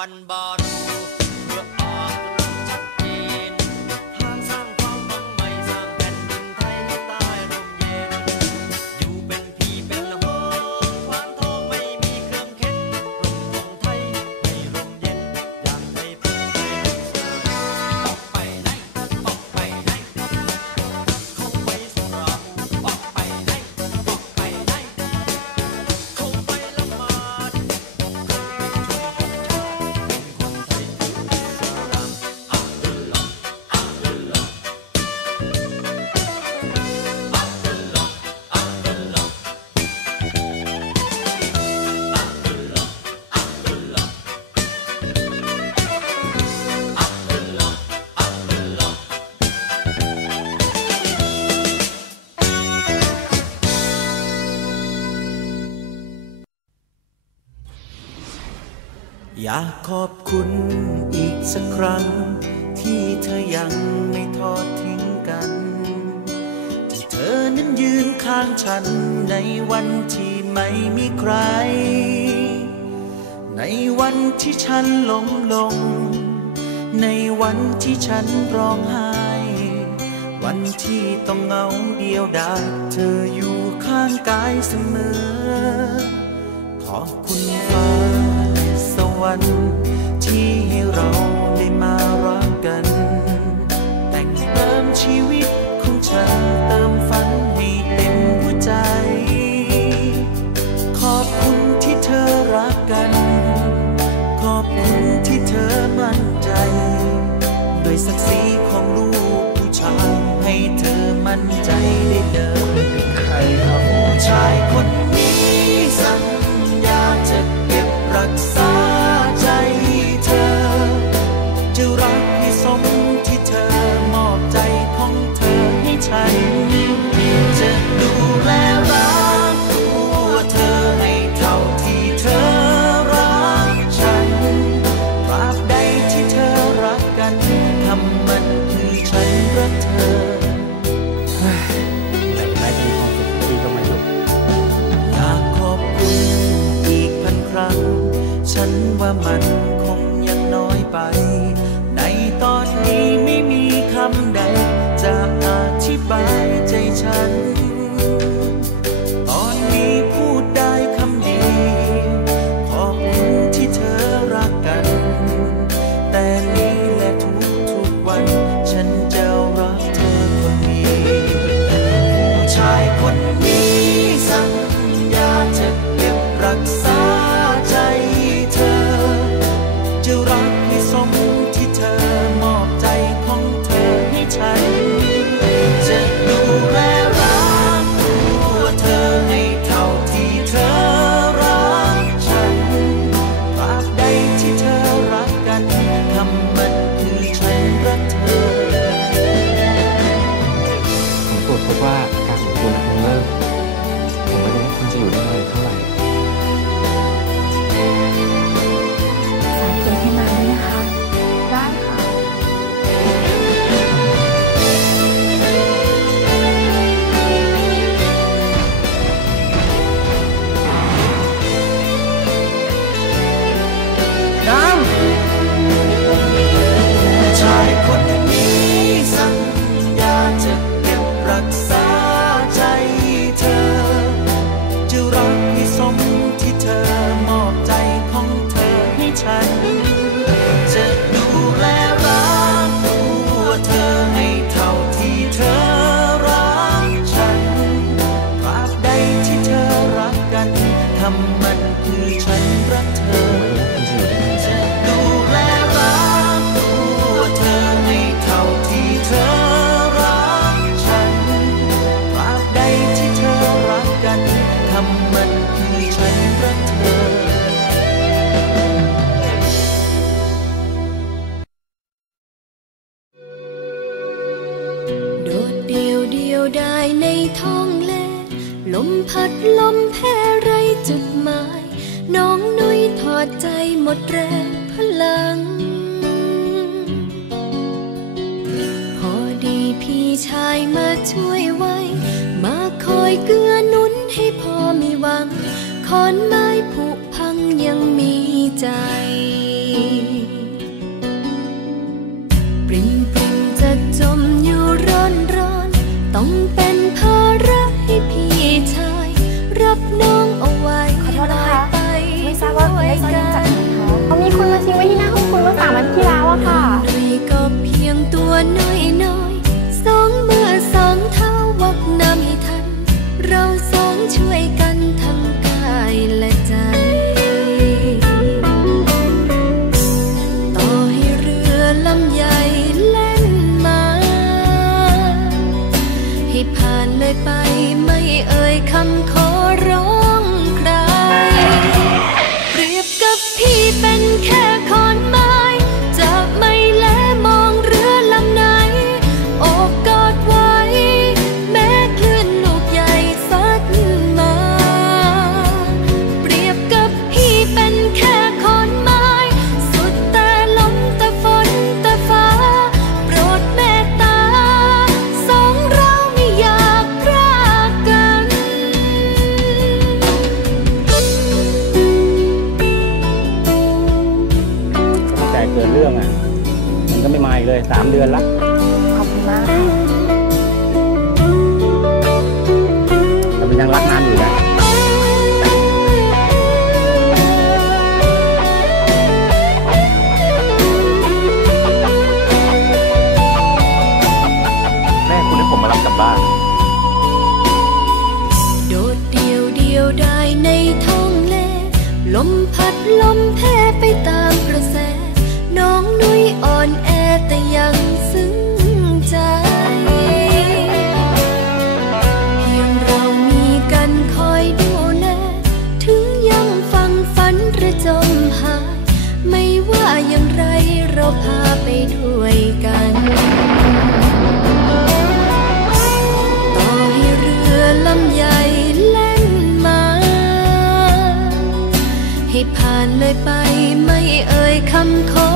one bar. ากขอบคุณอีกสักครั้ง ที่เธอยังไม่ทอดทิ้งกัน ที่เธอนั้นยืนข้างฉันในวันที่ไม่มีใคร ในวันที่ฉันหลงลง ในวันที่ฉันร้องไห้ วันที่ต้องเหงาเดียวดายเธออยู่ข้างกายเสมอ ขอบคุณฟ้า วันที่เรา ว่ามันคงยังน้อยไป น้องน้ยถอดใจหมดแรงพลัง พอดีพี่ชายมาช่วยไว้ มาคอยเกื้อนุนให้พ่อมีหวังขอนไม้ผุพังยังมีใจปริ่มปริ่มจะจมอยู่ร้อนร้อนต้อง สามเดือนละขอบคุณมากค่ะแต่มันยังรักนานอยู่นะแม่คุณให้ผมมารับกลับบ้านโดดเดียวเดียวได้ในท้องแลลมพัดลมแพ้ไปตาม ต่อให้เรือลำใหญ่แล่นมา ให้ผ่านเลยไปไม่เอ่ยคำขอ